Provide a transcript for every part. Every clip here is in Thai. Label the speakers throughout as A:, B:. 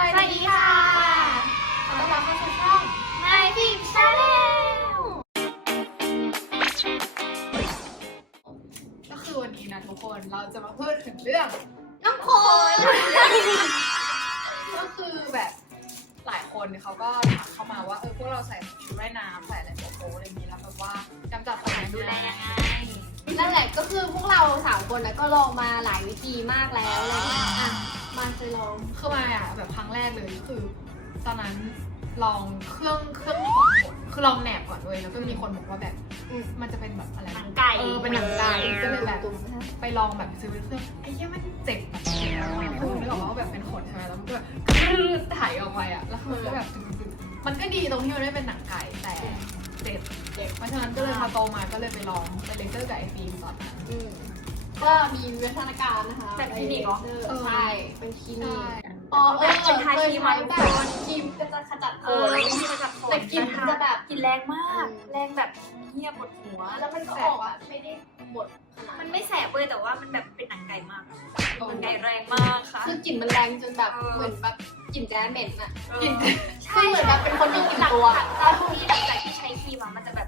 A: วัสดีค่ะขอต้อนรับเข้าสู่ช่อง
B: My Big Channel
A: ก็คือวันนี้นะทุกคนเราจะมาพูดถึงเรื่อง
B: น้องโคน
A: ก็คือแบบหลายคนเขาก็ถามเข้ามาว่าพวกเราใส่ชุดว่ายน้ำใส่อะไรโป๊ะๆอะไรอย่างนี้แล้วแบบว่ากำจัดสาย
B: ดูแลยังไง
C: นั่นแหละก็คือพวกเรา3 คนนะก็ลองมาหลายวิธีมากแล้วอะไรอย่างเงี้ยอ่ะมาเคยลอง
A: คือมาแบบครั้งแรกเลยก็คือตอนนั้นลองเครื่องถอดขนคือลองแหนบก่อนเลยแล้วก็มีคนบอกว่าแบบมันจะเป็นแบบอะไร
B: หนังไก่
A: เป็นหนังไก่ก็เลยแบบไปลองแบบซื้อเป็นเครื่องไอ้เหี้ยมันเจ็บแบบคือนึกออกว่าแบบเป็นขนใช่ไหมแล้วมันก็แบบกรืดถ่ายออกไปอ่ะแล้วมันก็แบบมันก็ดีตรงที่มันไม่เป็นหนังไก่แต่เจ็บเพราะฉะนั้นก็เลยพอโตมาก็เลยไปลองไปเลเซอร์กับไอฟิล์มตอนนั้น
C: ก็มีวิวัฒนาการนะคะ
B: แบบคลินิกเหรอ
C: ใช่เป็นคลินิก
B: เป็นทาครีมมา
C: แบบครีมก็จะขจัดขน
B: ที่มาจากโคน
C: แต่กลิ่นมันจะแบบ
B: กลิ่นแรงมากแรงแบบเงียบปวดหัว
C: แล้วมันก็ออกอ่ะไม่ได้บดขนาด
B: มันไม่แสบเลยแต่ว่ามันแบบเป็นหนังไก่มากหนังไก่แรงมากค่ะ
C: คือกลิ่นมันแรงจนแบบเหมือนแบบกลิ่นแจ๊เหม็นอ่ะ
A: กลิ่น
C: คือเหมือนแบบเป็นคนมีกลิ่นตัว
B: ตอนที่หลังจากที่ใช้ครีมมันจะแบบ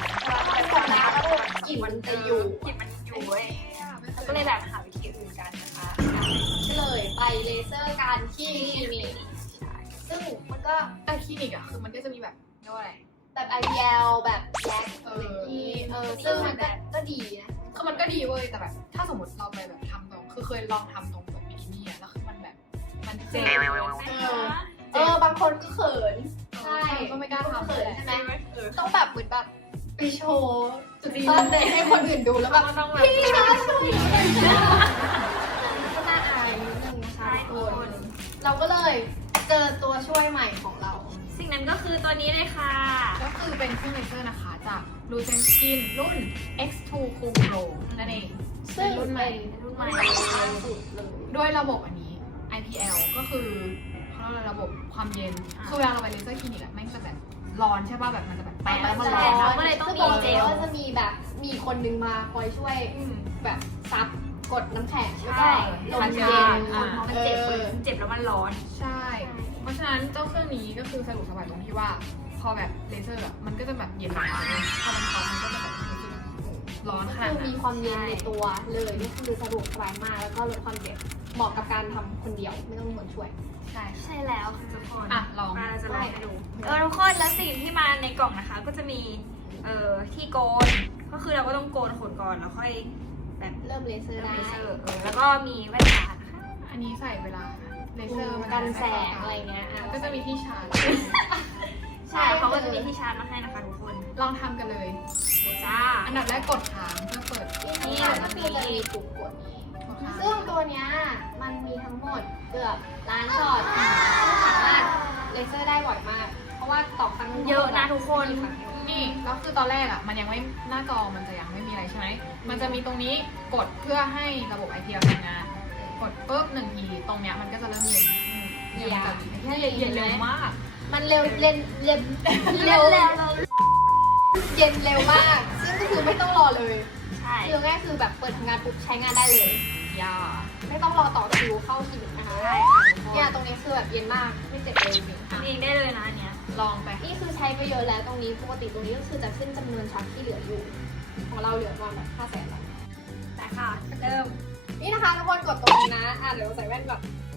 C: กลิ่นมันจะอยู่
B: กลิ่นมันอยู่เว้ยก็เลยแบบหาวิธีอื่นกันนะคะ
C: ก็เลยไปเลเซอร์การที่คลินิกซึ่งมันก็
A: แต่คลินิกอะคือมันก็จะมีแบบเรียกว่าอะไร
C: แบบ IPL แบบแยกอะไรอย่างนี้ซึ่งมันก็ดีนะ
A: คือมันก็ดีเว้ยแต่แบบถ้าสมมติเราไปแบบทำตรงคือเคยลองทำตรงแบบบิกินี่อะแล้วคือมันแบบมันเจ็บ
C: บางคนก็เขินใช่
A: ก็ไม่กล้าทำ
C: เขินใช่ไหม
B: เออ
C: ต้องแบบเหมือนแบบไปโชว์จุดซ่อนเด่นให้คนอื่นดูแล้วแบบ
B: ต้องแบบ
C: พี่นะช่วยก็น่าอายนิดนึงนะคะทุกคนเราก็เลยเจอตัวช่วยใหม่ของเรา
B: สิ่งนั้นก็คือตัวนี้เลยค่ะ
A: ก็คือเป็นเครื่องเลเซอร์นะคะจาก Lucent Skin รุ่น X2 Cool Pro นั่นเอง
C: ซึ่ง
A: รุ่นใหม่
C: รุ่นใหม่ล่าสุดเลย
A: ด้วยระบบอันนี้ IPL ก็คือเขาเรียกว่าระบบความเย็น คือเวลาเราไปเลเซอร์คลินิกอะแม่งจะแบบร้อนใช่ป่ะแบบมันจะแบบแปะแล้วมันร้อน
B: ก็เลยต้องมีเจล
C: ก็จะมีแบบมีคนนึงมาคอยช่วยแบบซับกดน้ำแข็งแล้วก็
B: ใช่
C: ลม
B: มัน
C: เย็
B: เย็น
C: น
B: มันเจ็บมันเจ็บแล้วมันร้อน
A: ใช่ เพราะฉะนั้นเจ้าเครื่องนี้ก็คือสรุปสบายตรงที่ว่า พอแบบเลเซอร์อะมันก็จะแบบเย็นร้อนพอมันร้อนมันก็จะแบบรู้สึกร้อนขนาด
C: คือ
A: นั้
C: มี
A: น
C: ความเย็นในตัวเลยนี่คือสะดวกสบายมากแล้วก็ลดความเจ็บเหมาะกับการทำคนเดียวไม่ต้องมีคนช่วย
A: ใช่
B: ใช่แล้วค่ะทุกคน
A: อ่ะลอง
B: มาจะลองให้ดูทุกคนแล้วสิ่งที่มาในกล่องนะคะ ก็จะมีที่โกนก็คือเราก็ต้องโกนขนก่อนแล้วค่อยแบบ
C: เริ่มเลเซอร์
B: เริ่ม
C: ได้
B: เลเซอร์แล้วก็มีแว่นตานะคะ
A: อันนี้ใส่เวลาเลเซอร์มัน
C: กันแสงอะไรเงี้ย
A: ก็จะมีที่ชาร์จ
B: ใช่เขาก็จะมีที่ชาร์จมาให้นะคะทุกคน
A: ลองทำกันเลย
B: เดี๋ยวจ้า
A: อันดับแรกกดค้างเพื่อเปิด
C: นี่ก็คือจะมีปุ่มกดนี้
A: กดค้าง
C: ซึ่งตัวเนี้ยมันมีทั้งหมดเกือบล้านช็อตสามารถเลเซอร์ได้บ่อยมาก เพราะว่าต่อครั้ง
B: เยอะนะทุกคน
A: นี่แล้วคือตอนแรกอ่ะมันยังไม่หน้าจอมันจะยังไม่มีอะไรใช่ไหมมันจะมีตรงนี้กดเพื่อให้ระบบ IPL ทำงาน กดปุ๊บ1 ทีตรงเนี้ยมันก็จะเริ่มเย็น
C: เย็น
A: แค่เย็นเร็วมาก
C: มันเร็วเร็วเร็วเย็นเร็วมาก ซึ่งก็คือไม่ต้องรอเลย
B: ใช่
C: คือง่ายคือแบบเปิดทำงานปุ๊บใช้งานได้เลย
A: ยา
C: ไม่ต้องรอต่อคิวเข้าคลินิกนะคะ
B: ใช่ค่ะทุกคน
C: เนี่ยตรงนี้คือแบบเย็นมากไม่เจ็บเลยจริงๆค่ะ
B: ทำเองได้เลยนะอันเนี้ย
A: ลองไป
C: นี่คือใช้ไปเยอะแล้วตรงนี้ปกติตรงนี้ก็คือจะขึ้นจำนวนช็อตที่เหลืออยู่ ของเราเหลือประมาณแบบ500,000แล้ว
B: แต่ค่ะเริ่ม
C: นี่นะคะทุกคนกดตรงนี้นะเดี๋ยวเราใส่แว่นก่อน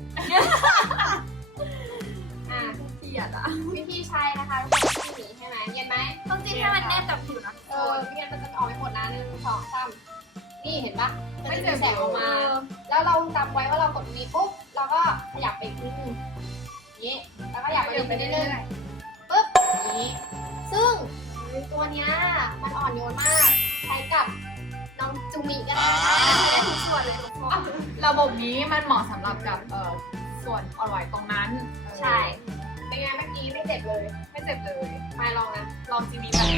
A: เกลียดอ่ะ
C: วิธีใช้นะคะทุกคนที่หนีใช่ไหมเย็นไหม
B: ต้องจิ้มให้มันแนบกับผิวนะ
C: ไม่งั้นมันจะออกไม่หมดนะ1 2 3นี่เห็นปะมันจะมีแสงออกมา
B: เออ
C: แล้วเราจำไว้ว่าเรากดตรงนี้ปุ๊บเราก็ขยับไปอีกนิดนึงนี้แล้วก็ขยับไปนิดนึงปุ๊บอย่างนี้ซึ่งตัวเนี้ยมันอ่อนโยนมากใช้กับน้องจูมิก็ได้นะคะ
B: ได้ทุกส่วนเลยทุกคน
A: ระบบนี้มันเหมาะสำหรับกับส่วนอ่อนไหวตรงนั้น
B: ใช่
C: เป็นไงเมื่อกี้ไม่เจ็บเลย
A: ไม่เจ็บเลย
C: มาลองนะ
A: ลองจีมีไป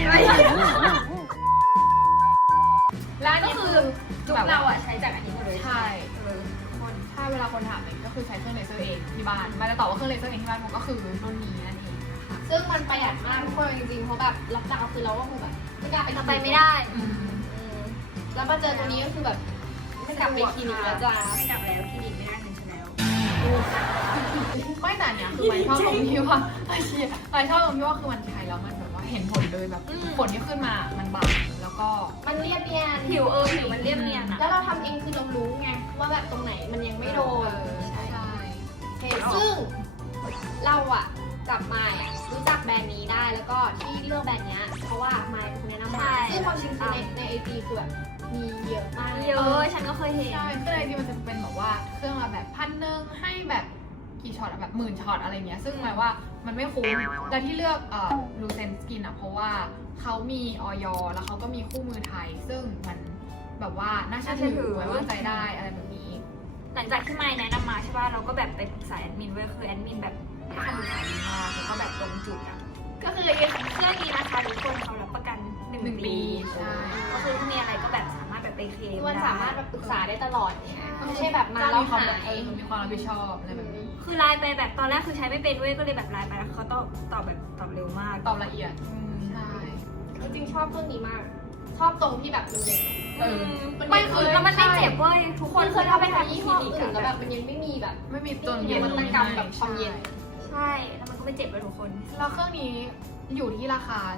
A: และอัน
B: ก็
A: นี้
B: คื
A: คือ อ
B: จุกเราอะใช้จากอันนี้หมดเลย
A: ใช่คนถ้าเวลาคนถามเนี่ยก็คือใช้เครื่องเลเซอร์เองที่บ้านมาจะตอบว่าเครื่องเลเซอร์เองที่บ้านผมก็คือรุ่นนี้นั่นเองนะคะ
C: ซึ่งมันประหยัดมากทุกคนจริงๆเพราะแบบล็อกดาวน์คือเราก็คือแบบไม่กล้าไป
B: เราไปไม่ได้
C: แล้วมาเจอตัวนี้ก็คือแบบไม่กลับไปคลินิกแล้วจ้า
B: ไม่กลับแล้วคลินิกไม่ได้เงินฉันแล้ว
A: ไม่แต่เนี้ยคือมันชอบตรงที่ว่าไอ้เชี่ยมันชอบตรงที่ว่าคือมันใช้แล้วมันแบบว่าเห็นผลเลยแบบผลที่ขึ้นมามันบางแล้วก็
C: มันเรียบเนียน
B: ผิวผิวมันเรียบเนียนอะ
C: แล้วเราทำเองคือเรารู้ไงว่าแบบตรงไหนมันยังไม่โดน
A: ใช่
C: โอเคซึ่งเราอะกับมายอะรู้จักแบรนด์นี้ได้แล้วก็ที่เลือกแบรนด์เนี้ยเพราะว่ามายเป็นคนแนะนำมาซึ่งความจริงคือในไอจีคือแบบมีเยอะมาก
B: เยอะฉันก็เคยเห็น
A: ใช่คืออะไรที่มันจะเป็นแบบว่าเครื่องละแบบ1,000ให้แบบกี่ช็อตอะแบบ10,000ช็อตอะไรเงี้ยซึ่งหมายว่ามันไม่คุ้มแล้วที่เลือกลูเซนสกินอะเพราะว่าเขามีออยแล้วเขาก็มีคู่มือไทย ซึ่งมันแบบว่าน่าเชื่อถือไว้วางใจได้อะไรแบบนี้
B: หลังจากที่มายแนะนำมาใช่ป่ะเราก็แบบไปปรึกษาแอดมินเว้ยคือแอดมินแบบให้คำปรึกษาดีมากแล้วก็แบบตรงจุดอ่ะก็คือเครื่องนี้นะคะทุกคนเขารับประกัน1 ปี
A: ใช่
B: ก็คือถ้ามีอะไรก็แบบสามารถแบบไปเคลม
C: มัน
B: ได้
C: สามารถแบบปรึกษาได้ตลอดเนี่ยไม่ใช่แบบมาแล้วหาย
A: มีความรับผิดชอบอะไรแบบนี้
B: คือไลน์ไปแบบตอนแรกคือใช้ไม่เป็นเว้ยก็เลยแบบไลน์ไปแล้วเขาตอบแบบตอบเร็วมาก
A: ตอบละเอียดใช่
C: จริงๆชอบเครื่องนี้มาก ชอบตรงที่แบบมันเย็น
B: ไม่คือแล้วมันไม่เจ็บเว้ยทุกคน
C: เคย
B: ถ้า
C: ทำ
B: ไป
C: ไป
B: ทำ
C: ทำ
B: ที่
C: ยี่
B: ค
C: ห้
B: ลิ
C: อ
B: นิก
C: อื่นแล้ว
B: อะ
C: แบบมันยังไม่มีแบบ
A: ไม่มีตัวเย็น
C: นวัตกรรมแบบความเย็น
B: ใช่แล้วมันก็ไม่เจ็บเลยทุกคน
A: แล้วเครื่องนี้อยู่ที่ราคา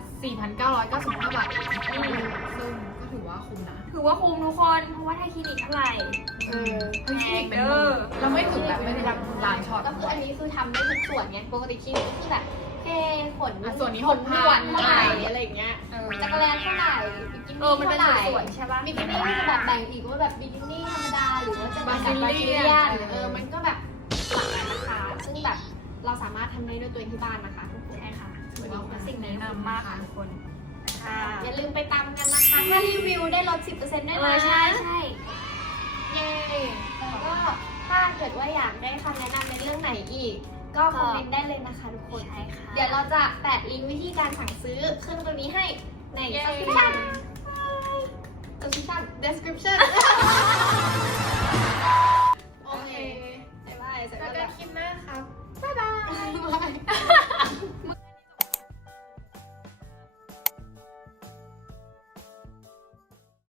A: 4,995 บาทเองซึ่งก็ถือว่าคุ้มนะ
B: ถือว่าคุ้มทุกคนเพราะว่าถ้าคลินิกเท่าไหร่
A: เฮ้ยคลินิกเป็นหมื่นแล้วไม่ถึงแบบไม่ได้ล้านช็อต
C: ก็คืออันนี้คือทำได้ทุกส่วนไงปกติคลินิกก็คือแบบแค่ขน
A: ส่วนนี้
C: ขนนวด
A: 6,000
C: เท่าไหร่อะไรอย่างเงี้ยจักรแลเท่าไหร่บิกินี่
B: มันเป็น
C: เท่าไหร่
B: ส่วนๆใช่ปะ
C: บิกินี่ก็จะแบบแบ่งอีกว่าแบบบิกินี่ธรรมดาหรือว่าจะเป็นแบบบาซิเลียนมันก็แบบหลากหลายราคาซึ่งแบบเราสามารถทำได้ด้วยตัวเองที่บ้านนะคะทุกคน
B: ใช่ค่ะ
A: ถือว่าคุ้ม
B: สิ่งนี้คุ้มมากค่ะทุกคนค่ะ
C: อย่าลืมไปตามกันนะคะ ถ้ารีวิวได้ลด 10%ด้วยนะ
B: ใช่ใช่
C: เย้แล้วก็ถ้าเกิดว่าอยากได้คำแนะนำในเรื่องไหนอีก ก็คอมเมนต์ได้เลยนะคะทุกคน
B: ใช่ค่ะ
C: เดี๋ยวเราจะแปะลิงก์วิธีการสั่งซื้อขึ้นตรงนี้ให้ใน
A: เย้
C: description description